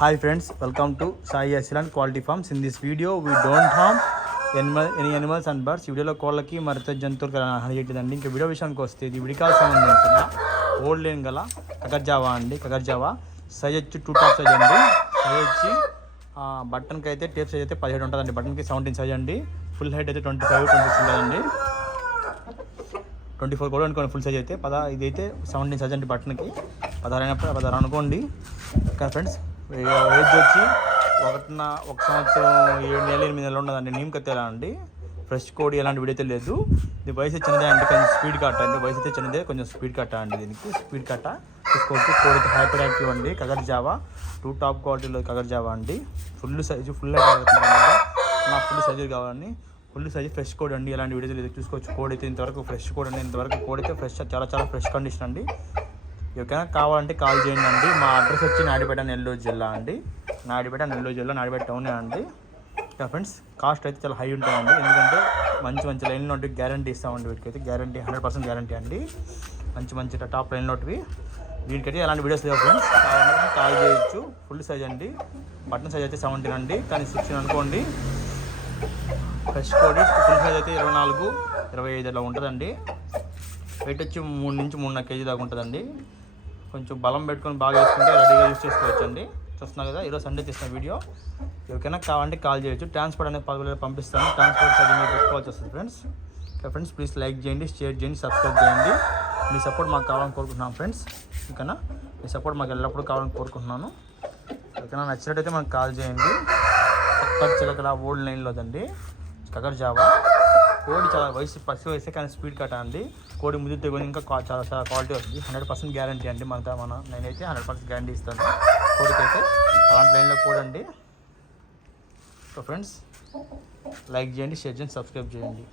Hi friends, welcome to Sai Excellent Quality Farms. In this video, we don't harm animal any animals and birds వీడియోలో కోళ్ళకి మరిత ఇతర జంతువులకు హాని చేయట్లేదండి ఇంకా వీడియో విషయానికి వస్తే ఇది విడికాల సంబంధించిన ఓల్డ్ లేన్ గల కగర్జావా అండి. కగర్జావా. సైజ్ వచ్చి టూ టాప్ సైజ్ అండి. సైజ్ వచ్చి బటన్కి అయితే టేప్ సైజ్ అయితే పదిహేడు ఉంటుందండి. బటన్కి సెవెంటీన్ సైజ్ అండి. ఫుల్ హైట్ అయితే ట్వంటీ ఫైవ్ ట్వంటీ సిక్స్ ఉంటుందండి. ట్వంటీ ఫోర్ కూడా అనుకోండి ఫుల్ సైజ్ అయితే. పద ఇదైతే సెవెంటీన్ సైజ్ అండి బటన్కి పదహారు అయినప్పుడు పదహారు అనుకోండి. కానీ ఫ్రెండ్స్ ఏజ్ వచ్చి ఒకటిన ఒక సంవత్సరం ఏడు నెలలు ఎనిమిది నెలలు ఉండదండి నీమ్ కత్తేలా అండి. ఫ్రెష్ కోడి ఎలాంటి విడితే లేదు. ఇది వయసు అయితే చిన్నదే అండి. కొంచెం స్పీడ్ కట్ట అండి. వయసు అయితే చిన్నదే కొంచెం స్పీడ్ కట్ట అండి దీనికి. స్పీడ్ కట్ట తీసుకోవచ్చు. కోడి అయితే హైపర్ యాక్టివ్ అండి. కగర్ జావా టూ టాప్ క్వాలిటీలో కగర్ జావా అండి. ఫుల్ సైజు ఫుల్ నాకు ఫుల్ సైజు కావాలండి. ఫుల్ సైజు ఫ్రెష్ కోడ్ అండి. ఎలాంటి విడితే లేదు. చూసుకోవచ్చు. కోడ్ అయితే ఇంతవరకు ఫ్రెష్ కోడ్ అండి. ఇంతవరకు కోడ్ అయితే ఫ్రెష్ చాలా చాలా ఫ్రెష్ కండిషన్ అండి. ఎవరికైనా కావాలంటే కాల్ చేయండి అండి. మా అడ్రస్ వచ్చి నాయుడుపేట నెల్లూరు జిల్లా అండి. నాయుడుపేట నెల్లూరు జిల్లా నాయుడుపేట టౌనే అండి. ఫ్రెండ్స్ కాస్ట్ అయితే చాలా హై ఉంటుందండి. ఎందుకంటే మంచి మంచి లైన్ నోట్కి గ్యారంటీ ఇస్తామండి వీటికైతే. గ్యారంటీ హండ్రెడ్ పర్సెంట్ గ్యారంటీ అండి. మంచి మంచి టాప్ లైన్ నోట్వి. వీటికైతే ఎలాంటి వీడియోస్ లేవు ఫ్రెండ్స్. కావాలంటే కాల్ చేయొచ్చు. ఫుల్ సైజ్ అండి. బటన్ సైజ్ అయితే సెవెంటీన్ అండి. కానీ సిక్స్టీన్ అనుకోండి. ఫ్రెష్ కోడి ఫుల్ సైజ్ అయితే ఇరవై నాలుగు ఇరవై ఐదు అలా ఉంటుందండి. వెయిట్ వచ్చి మూడు నుంచి మూడున్నర కేజీ దాకా ఉంటుందండి. కొంచెం బలం పెట్టుకొని బాగా వేసుకుంటే రెడీగా యూస్ చేసుకోవచ్చు అండి చూస్తున్నారు కదా ఈరోజు సండే తీసిన వీడియో. ఎవరికైనా కావాలంటే కాల్ చేయొచ్చు. ట్రాన్స్పోర్ట్ అనేది పది వేలు పంపిస్తాను. ట్రాన్స్పోర్ట్ ఛార్జ్ మీరు పెట్టుకోవాల్సి వస్తుంది friends okay friends please like చేయండి షేర్ చేయండి సబ్స్క్రైబ్ చేయండి. మీ సపోర్ట్ మాకు కావాలని కోరుకుంటున్నాను ఫ్రెండ్స్ ఓకేనా? మీ సపోర్ట్ మాకు ఎల్లప్పుడూ కావాలని కోరుకుంటున్నాను. ఓకేనా నచ్చినట్టయితే మనకు కాల్ చేయండి. పక్క చిలకడ ఓల్డ్ లైన్లోదండి కగర్ జావా కోడి చాలా వయసు పసి వయసే కానీ స్పీడ్ కట్ అండి కోడి ముద్దు తెగుని ఇంకా చాలా చాలా క్వాలిటీ వస్తుంది. హండ్రెడ్ పర్సెంట్ గ్యారంటీ అండి మనతో మన నేనైతే హండ్రెడ్ పర్సెంట్ గ్యారంటీ ఇస్తాను. కోడికైతే అలాంటి లైన్లో కూడా అండి సో ఫ్రెండ్స్ లైక్ చేయండి షేర్ చేయండి సబ్స్క్రైబ్ చేయండి.